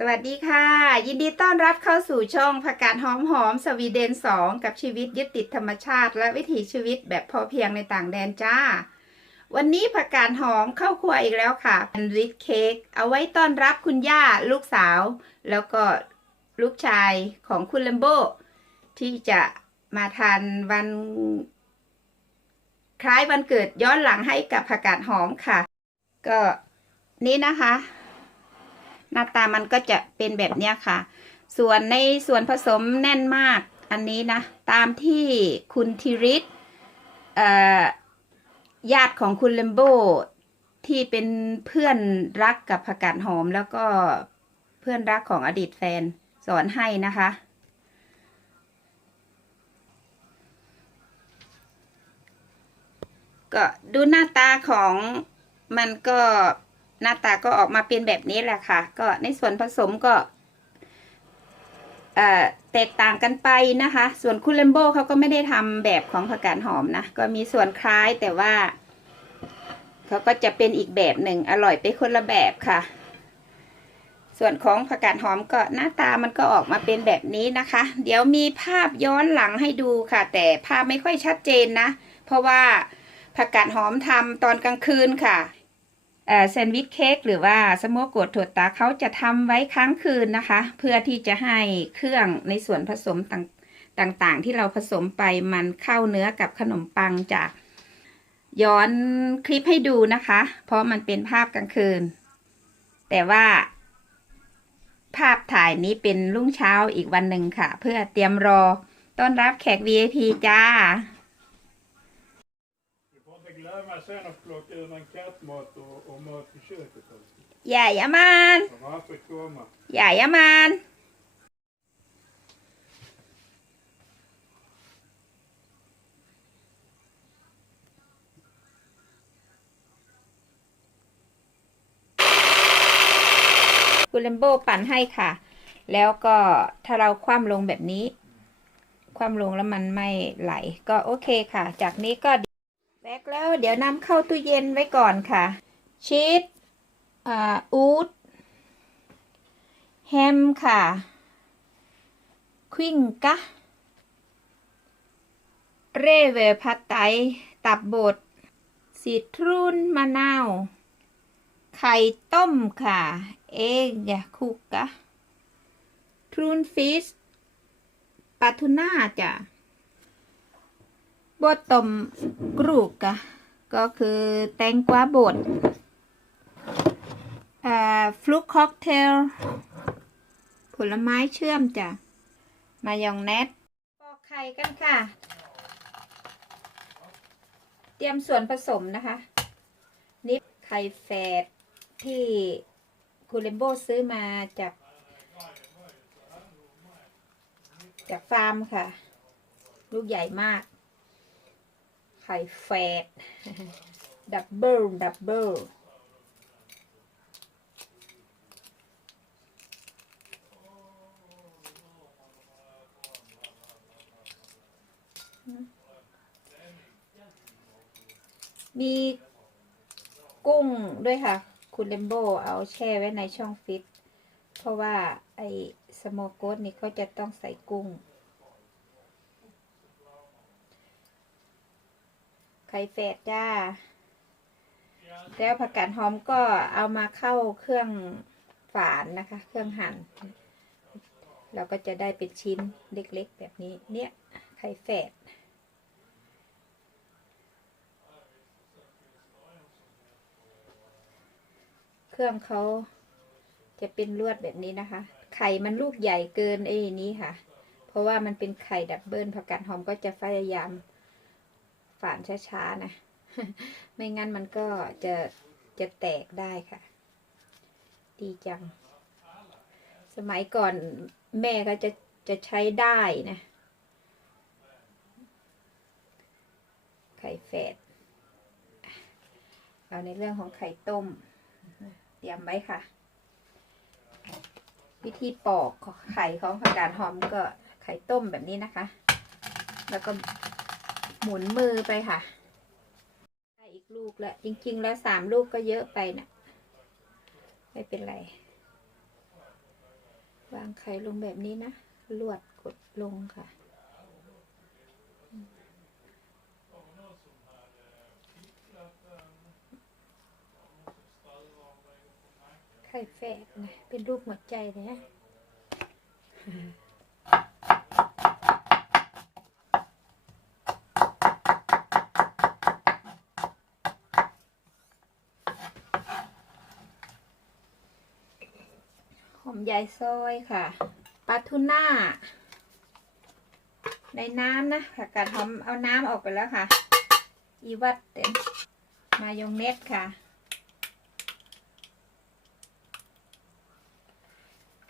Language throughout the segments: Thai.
สวัสดีค่ะ ยินดีต้อนรับเข้าสู่ช่องผักกาดหอมหอมสวีเดน 2 กับชีวิตยึดติดธรรมชาติ และวิถีชีวิตแบบพอเพียงในต่างแดนจ้า วันนี้ผักกาดหอมเข้าครัวอีกแล้วค่ะแซนด์วิชเค้กเอาไว้ต้อนรับคุณย่าลูกสาว แล้วก็ลูกชายของคุณเลมโบที่จะมาทานวัน คล้ายวันเกิดย้อนหลังให้กับผักกาดหอมค่ะ ก็นี่นะคะ หน้าตามันก็จะเป็นแบบนี้ค่ะ ส่วนในส่วนผสมแน่นมากอันนี้นะ ตามที่คุณธีริศญาติของคุณเลมโบที่เป็นเพื่อนรักกับผักกาดหอมแล้วก็เพื่อนรักของอดีตแฟนสอนให้นะคะ ก็ดูหน้าตาของมันก็ หน้าตาก็ออกมาเป็นแบบนี้แหละค่ะ ก็ในส่วนผสมก็แตกต่างกันไปนะคะ ส่วนคุณเลมโบเขาก็ไม่ได้ทำแบบของผักกาดหอมนะ ก็มีส่วนคล้ายแต่ว่าเขาก็จะเป็นอีกแบบหนึ่งอร่อยไปคนละแบบค่ะ ส่วนของผักกาดหอมก็หน้าตามันก็ออกมาเป็นแบบนี้นะคะ เดี๋ยวมีภาพย้อนหลังให้ดูค่ะ แต่ภาพไม่ค่อยชัดเจนนะ เพราะว่าผักกาดหอมทำตอนกลางคืนค่ะ แซนด์วิชเค้กหรือว่าสโมกโกดถั่วตาเขาจะทำไว้ค้างคืนนะคะ เพื่อที่จะให้เครื่องในส่วนผสมต่างๆ ที่เราผสมไปมันเข้าเนื้อกับขนมปังจะย้อนคลิปให้ดูนะคะ เพราะมันเป็นภาพกลางคืน แต่ว่า ภาพถ่ายนี้เป็นรุ่งเช้าอีกวันหนึ่งค่ะ เพื่อเตรียมรอต้อนรับแขก VIP จ้า Du får inte glömma sen att plocka ur en kattmat och, och mat i köket. Alltså. ใหญ่ยามาน De har alltid komma. ใหญ่ยมานคุณเลมโบปั่นให้ค่ะ แล้วก็ถ้าเราคว่ำลงแบบนี้ คว่ำลงแล้วมันไม่ไหล ก็โอเคค่ะ จากนี้ก็แบกแล้วเดี๋ยวนำเข้าตู้เย็นไว้ก่อนค่ะ ชีส อ่าอูดแฮมค่ะควิงกะ เรเวผัดไตตับบดสีทรุนมะนาว ไข่ต้มค่ะ เอกยาคุกะทรูนฟิชปลาทูน่าจ้ะบดต้มกรูกะก็คือแตงกวาบด ฟลุกค็อกเทล ผลไม้เชื่อมจ้ะ มายองเนสปอกไข่กันค่ะ เตรียมส่วนผสมนะคะนิบไข่แฝดที่คุณเลมโบซื้อมาจาก จากฟาร์มค่ะ ลูกใหญ่มาก ไข่แฝดดับเบิลดับเบิล มีกุ้งด้วยค่ะ คุณเลมโบเอาแช่ไว้ในช่องฟิต เพราะว่าไอ้สโมโกสนี่ก็จะต้องใส่กุ้ง ไข่แฝดจ้า แล้วผักกาดหอมก็เอามาเข้าเครื่องฝานนะคะ เครื่องหั่น เราก็จะได้เป็นชิ้นเล็กๆแบบนี้ เนี่ย ไข่แฝด รื่องเขาจะเป็นลวดแบบนี้นะคะ ไข่มันลูกใหญ่เกินไอ้นี้ค่ะ เพราะว่ามันเป็นไข่ดับเบิลผักกาดหอมก็จะพยายามฝานช้าๆนะ ไม่งั้นมันก็จะจะแตกได้ค่ะ ดีจัง สมัยก่อนแม่ก็จะจะใช้ได้นะ ไข่แฝดเอาในเรื่องของไข่ต้ม เตรียมไว้ค่ะ วิธีปอกไข่ของผักกาดหอมก็ไข่ต้มแบบนี้นะคะ แล้วก็หมุนมือไปค่ะได้อีกลูกแล้วจริง ๆ แล้วสามลูกก็เยอะไปนะ่ะไม่เป็นไร วางไข่ลงแบบนี้นะลวดกดลงค่ะ ไข่แฝดนะ เป็นรูปหัวใจเลยนะหอมใหญ่ซอยค่ะปลาทูน่า ในน้ำนะค่ะการหอมเอาน้ำออกไปแล้วค่ะ อีวัดเต็มมายองเนสค่ะ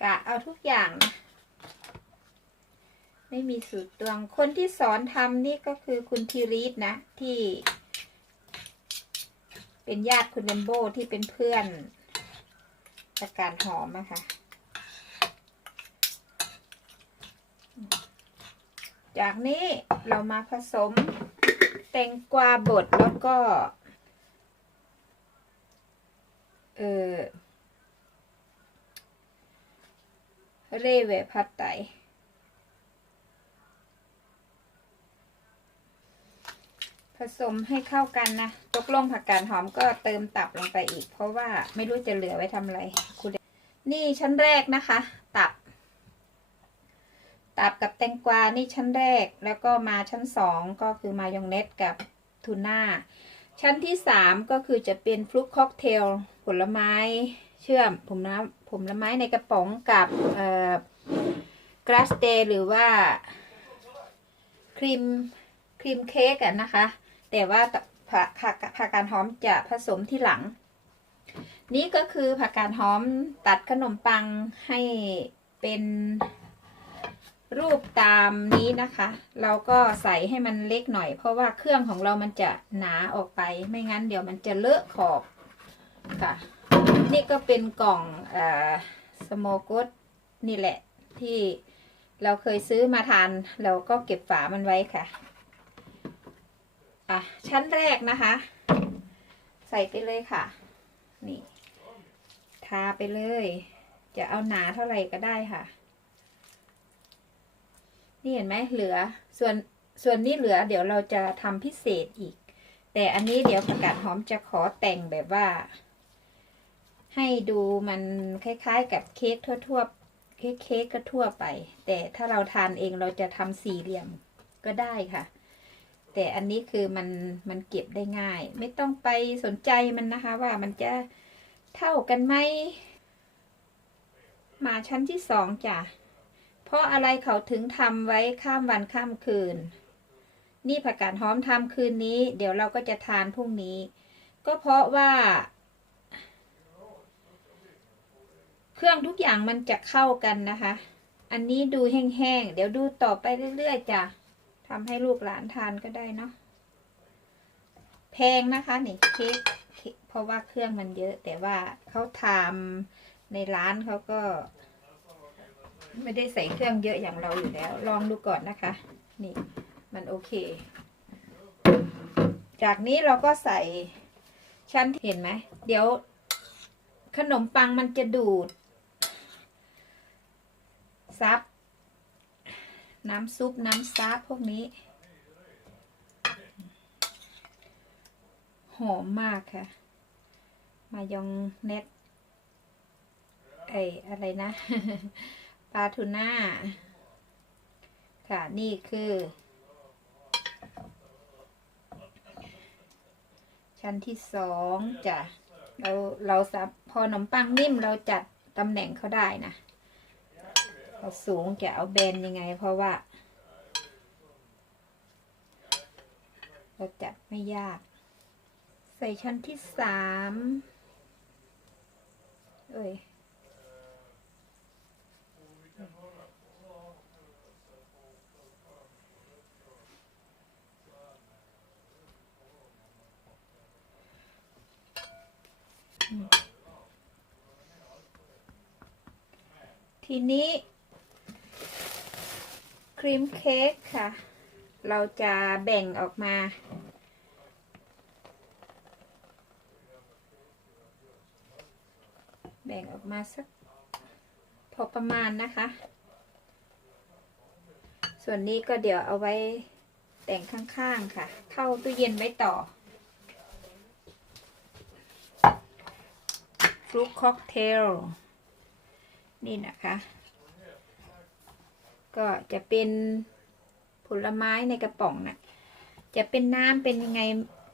กะเอาทุกอย่าง ไม่มีสูตรตวง คนที่สอนทำนี่ก็คือคุณทีรีดนะ ที่ เป็นญาติคุณเลมโบที่เป็นเพื่อนจากการหอมอะคะจากนี้เรามาผสมแตงกวาบดแล้วก็ เออ เรเวผัดไตผสมให้เข้ากันนะ ตกลงผักกาดหอมก็เติมตับลงไปอีก เพราะว่าไม่รู้จะเหลือไว้ทำอะไรคุณนี่ชั้นแรกนะคะ ตับ ตับกับแตงกวา นี่ชั้นแรก แล้วก็มาชั้นสองก็คือมายองเนสกับทูน่า ชั้นที่สามก็คือจะเป็นฟลุกค็อกเทล ผลไม้ เชื่อมผมน้ำ ผลไม้ในกระป๋องกับกราสเตหรือว่าครีมครีมเค้กอะนะคะ แต่ว่าผักผักผักกาดหอมจะผสมที่หลัง นี่ก็คือผักกาดหอมตัดขนมปังให้เป็นรูปตามนี้นะคะ เราก็ใส่ให้มันเล็กหน่อย เพราะว่าเครื่องของเรามันจะหนาออกไป ไม่งั้นเดี๋ยวมันจะเลอะขอบค่ะ นี่ก็เป็นกล่องอสโมกดนี่แหละ ที่เราเคยซื้อมาทาน เราก็เก็บฝามันไว้ค่ะ อะ ชั้นแรกนะคะ ใส่ไปเลยค่ะ นี่ ทาไปเลย จะเอาหนาเท่าไหร่ก็ได้ค่ะ นี่เห็นไหมเหลือ ส่วนส่วนนี้เหลือเดี๋ยวเราจะทำพิเศษอีก แต่อันนี้เดี๋ยวผักกาดหอมจะขอแต่งแบบว่า ให้ดูมันคล้ายๆ กับเค้กทั่วๆเค้กเค้กก็ทั่วไป แต่ถ้าเราทานเองเราจะทำสี่เหลี่ยมก็ได้ค่ะ แต่อันนี้คือมันมันเก็บได้ง่าย ไม่ต้องไปสนใจมันนะคะ ว่ามันจะเท่ากันไหมมาชั้นที่สองจ้ะ เพราะอะไรเขาถึงทำไว้ข้ามวันข้ามคืน นี่ผักกาดหอมทำคืนนี้ เดี๋ยวเราก็จะทานพรุ่งนี้ ก็เพราะว่า เครื่องทุกอย่างมันจะเข้ากันนะคะ อันนี้ดูแห้งๆ เดี๋ยวดูต่อไปเรื่อยๆจ้ะทำให้ลูกหลานทานก็ได้เนาะ แพงนะคะนี่เค้กเค้กเพราะว่าเครื่องมันเยอะ แต่ว่าเขาทำในร้านเขาก็ ไม่ได้ใส่เครื่องเยอะอย่างเราอยู่แล้ว ลองดูก่อนนะคะ นี่ มันโอเค จากนี้เราก็ใส่ชั้นเห็นไหม เดี๋ยวขนมปังมันจะดูด ซับ น้ำซุปน้ำซาบพวกนี้ หอมมากค่ะ มายองเน็ตไออะไรนะ ปลาทูน่า ค่ะ นี่คือ ชั้นที่สองจ้ะเราเราสับพอขนมปังนิ่มเราจัดตำแหน่งเขาได้นะ เอาสูงจะเอาแบนยังไง เพราะว่า เราจัดไม่ยาก ใส่ชั้นที่สามเอ้ยทีนี้ ครีมเค้กค่ะ เราจะแบ่งออกมา แบ่งออกมาสักพอประมาณนะคะ ส่วนนี้ก็เดี๋ยวเอาไว้แต่งข้างๆค่ะ เข้าตู้เย็นไว้ต่อฟลุกค็อกเทลนี่นะคะ ก็จะเป็นผลไม้ในกระป๋องนะ่ะ จะเป็นน้ำเป็นยังไง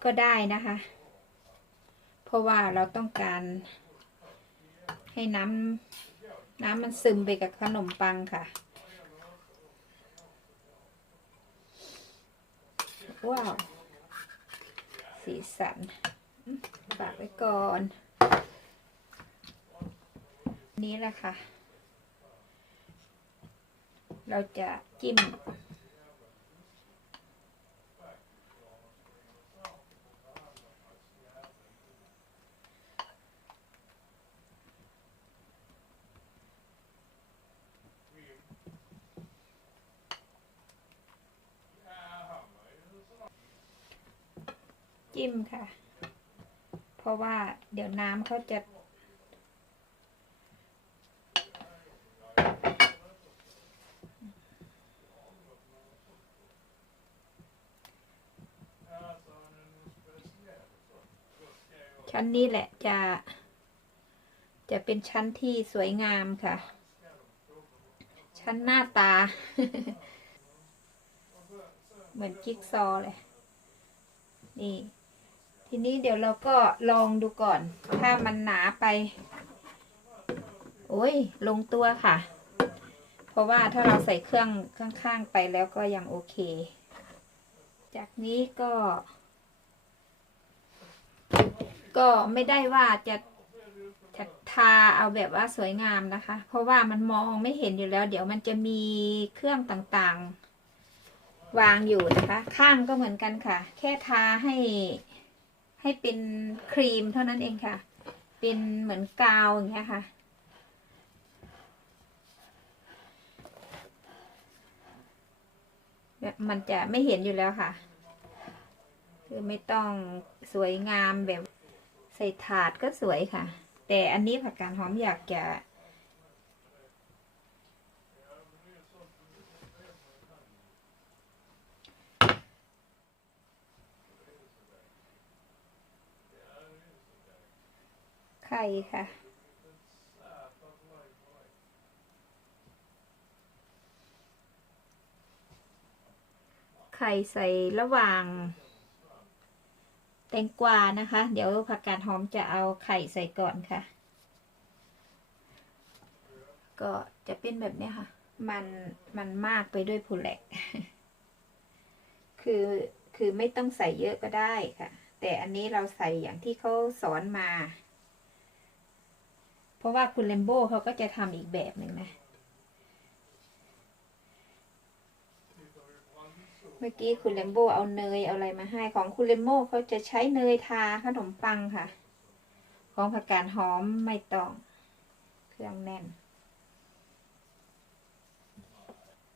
ก็ได้นะคะ เพราะว่าเราต้องการ ให้น้ำน้ำมันซึมไปกับขนมปังค่ะว้าว สีสันฝากไว้ก่อน นี้แหละค่ะ เราจะจิ้ม จิ้มค่ะ เพราะว่าเดี๋ยวน้ำเขาจะ ชั้ นี้แหละจะ จะเป็นชั้นที่สวยงามค่ะ ชั้นหน้าตา เหมือนจิ๊กซอเลย นี่ ทีนี้เดี๋ยวเราก็ลองดูก่อน ถ้ามันหนาไป โอ้ย ลงตัวค่ะ เพราะว่าถ้าเราใส่เครื่องข้างๆไปแล้วก็ยังโอเค จากนี้ก็ ก็ไม่ได้ว่าจะจะทาเอาแบบว่าสวยงามนะคะ เพราะว่ามันมองไม่เห็นอยู่แล้ว เดี๋ยวมันจะมีเครื่องต่างๆ วางอยู่นะคะ ข้างก็เหมือนกันค่ะ แค่ทาให้ให้เป็นครีมเท่านั้นเองค่ะ เป็นเหมือนกาวอย่างเงี้ยค่ะมันจะไม่เห็นอยู่แล้วค่ะ คือไม่ต้องสวยงามแบบ ใส่ถาดก็สวยค่ะ แต่อันนี้ผักกาดหอมอยากจะ ไข่ค่ะไข่ใส่ระหว่าง ตงกวานะคะ เดี๋ยวผักกาดหอมจะเอาไข่ใส่ก่อนค่ะ ก็จะเป็นแบบนี้ค่ะ มันมันมากไปด้วยพูแหลกคือคือไม่ต้องใส่เยอะก็ได้ค่ะ แต่อันนี้เราใส่อย่างที่เขาสอนมา เพราะว่าคุณเลมโบ้เขาก็จะทำอีกแบบหนึ่งนะ มื่อกี้คุณเลมโบเอาเนยเอาอะไรมาให้ของคุณเลมโบเขาจะใช้เนยทาขนมปังค่ะ ของผักกาดหอมไม่ต้อง เครื่องแน่น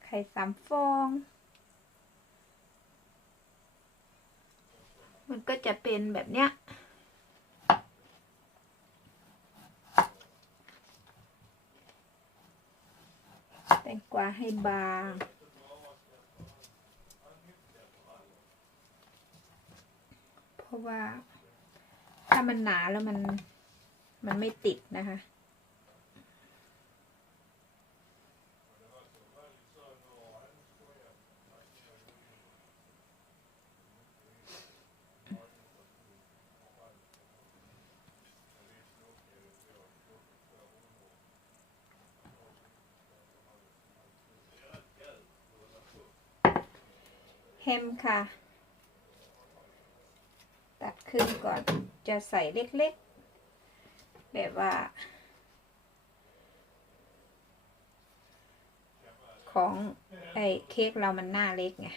ไข่สามฟอง มันก็จะเป็นแบบเนี้ยแตงกวาให้บาง เพ ราะว่า ถ้ามันหนาแล้วมันมันไม่ติดนะคะ แฮมค่ะ ตัดครึ่งก่อน จะใส่เล็กๆ แบบว่า ของไอ้เค้กเรามันหน้าเล็กไง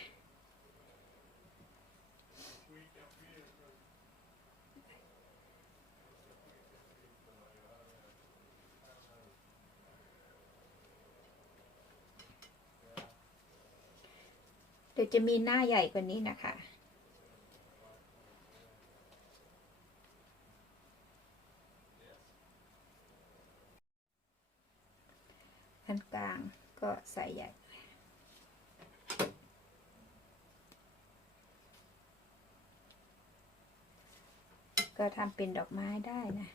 เดี๋ยวจะมีหน้าใหญ่กว่านี้นะคะ นกลางก็ใส่ใหญ่ ก็ทำเป็นดอกไม้ได้นะ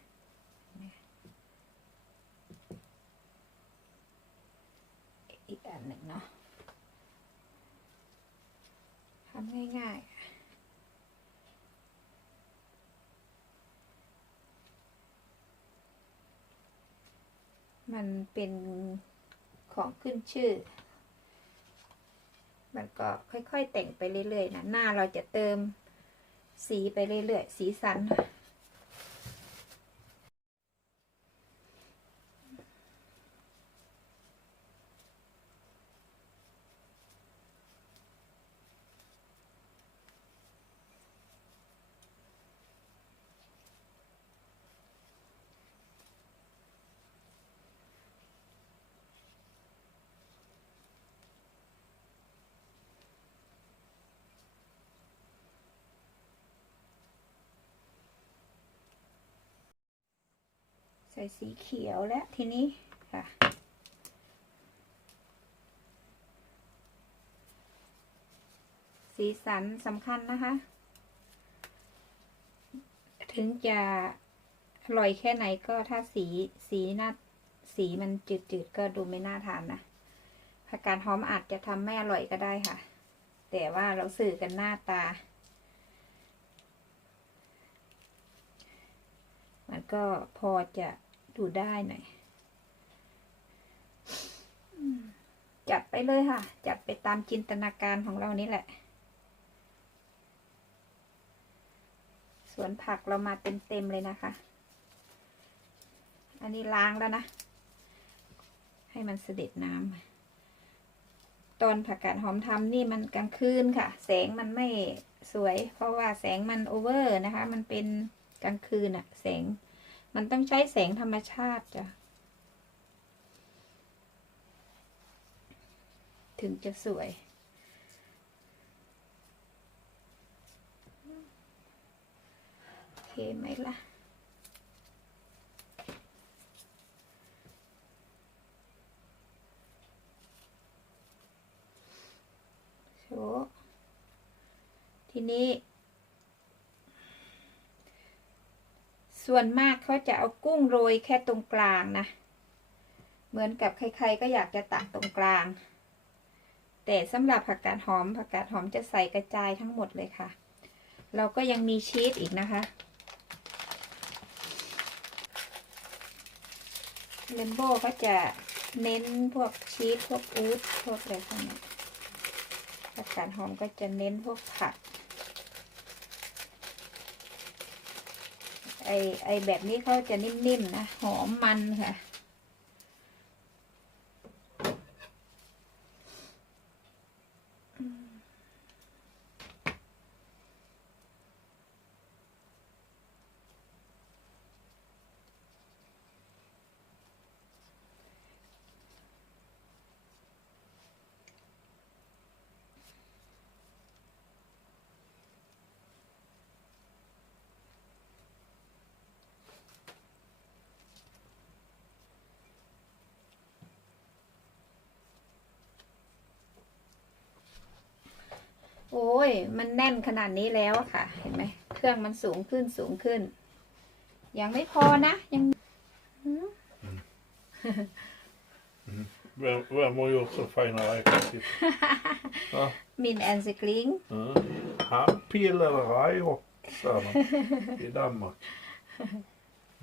อีกอันหนึ่งเนาะทำง่ายๆมันเป็น ของขึ้นชื่อ มันก็ค่อยๆแต่งไปเรื่อยๆนะหน้าเราจะเติมสีไปเรื่อยๆ สีสัน ใส่สีเขียวแล้วทีนี้ค่ะ สีสันสำคัญนะคะ ถึงจะอร่อยแค่ไหนก็ถ้าสีสีหน้าสีมันจืดๆก็ดูไม่น่าทานนะผักกาดหอมอาจจะทำไม่อร่อยก็ได้ค่ะ แต่ว่าเราสื่อกันหน้าตา มันก็พอจะ ดูได้หน่อยจัดไปเลยค่ะ จัดไปตามจินตนาการของเรานี่แหละ สวนผักเรามาเต็มๆเลยนะคะ อันนี้ล้างแล้วนะ ให้มันเสด็จน้ำตอนผักกาดหอมทำนี่มันกลางคืนค่ะ แสงมันไม่สวย เพราะว่าแสงมันโอเวอร์นะคะ มันเป็นกลางคืนอะแสง มันต้องใช้แสงธรรมชาติจ้ะ ถึงจะสวย โอเคไหมล่ะโชว์ทีนี้ ส่วนมากเขาจะเอากุ้งโรยแค่ตรงกลางนะ เหมือนกับใครๆก็อยากจะตักตรงกลาง แต่สำหรับผักกาดหอมผักกาดหอมจะใส่กระจายทั้งหมดเลยค่ะ เราก็ยังมีชีสอีกนะคะเลมโบ้ก็จะเน้นพวกชีสพวกอูดพวกอะไรพวกนี้ผักกาดหอมก็จะเน้นพวกผัก ไอไอแบบนี้เขาจะนิ่มๆนะ หอมมันค่ะ โอ้ย มันแน่นขนาดนี้แล้วอะค่ะ เห็นไหม เครื่องมันสูงขึ้นสูงขึ้น ยังไม่พอนะ ยังหืม Vem, vem har gjort så fina räkor? Ja. มินแอนสกลิง Mm. Han pillade rajor, sa de, i Danmark.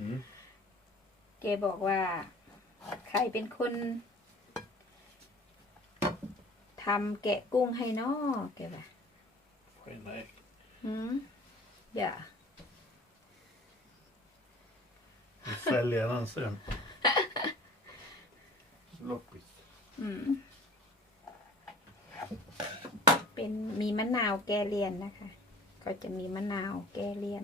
Mm. เกบอกว่า ใครเป็นคนทำแกะกุ้งให้นอแกว่า Fina ägg. หืมอย่า Vi säljer den sen. Loppis. อืมเป็นมีมะนาวแกเลียนนะคะ ก็จะมีมะนาวแกเลียน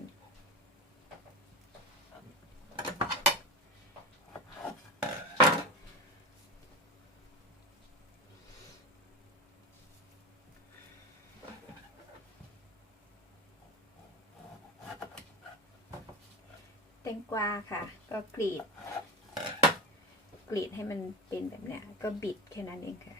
วาค่ะ ก็กรีด กรีดให้มันเป็นแบบเนี้ย ก็บิดแค่นั้นเองค่ะ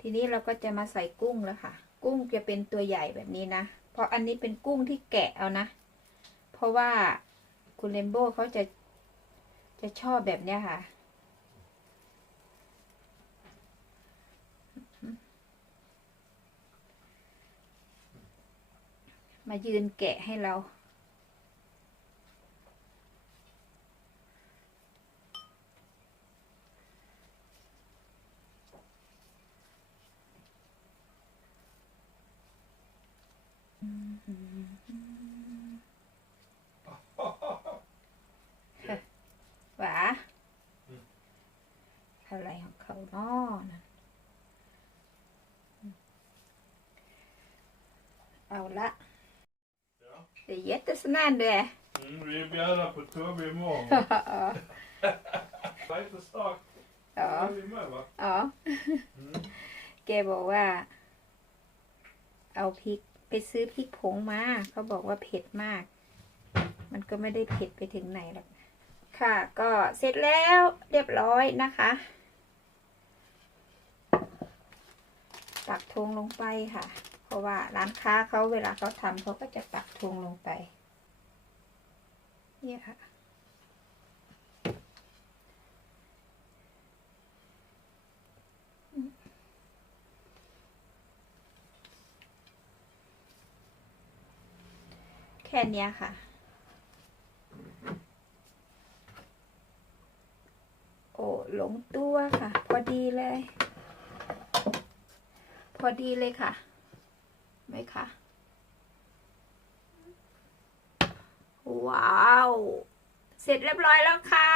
ทีนี้เราก็จะมาใส่กุ้งแล้วค่ะ กุ้งจะเป็นตัวใหญ่แบบนี้นะ เพราะอันนี้เป็นกุ้งที่แกะเอานะ เพราะว่าคุณเลมโบเขาจะจะชอบแบบเนี้ยค่ะ มายืนแกะให้เรา หวาอะไรของเขาเนาะนั่นเอาละ Ja. Det är jättespännande. Mm, vi bjuder på Tobbe imorgon. ja. Lite starkt. Ja. Är vi med va? ja. Mm. แกบอกว่า เอาพริกไปซื้อพริกผงมา เขาบอกว่าเผ็ดมาก มันก็ไม่ได้เผ็ดไปถึงไหนหรอก ค่ะ ก็เสร็จแล้วเรียบร้อยนะคะ ตักทงลงไปค่ะ เพราะว่าร้านค้าเขาเวลาเขาทำเขาก็จะตักทงลงไปนี่ค่ะ แค่นี้ค่ะโอ้หลงตัวค่ะ พอดีเลย พอดีเลยค่ะ ไหมคะว้าว เสร็จเรียบร้อยแล้วค่ะ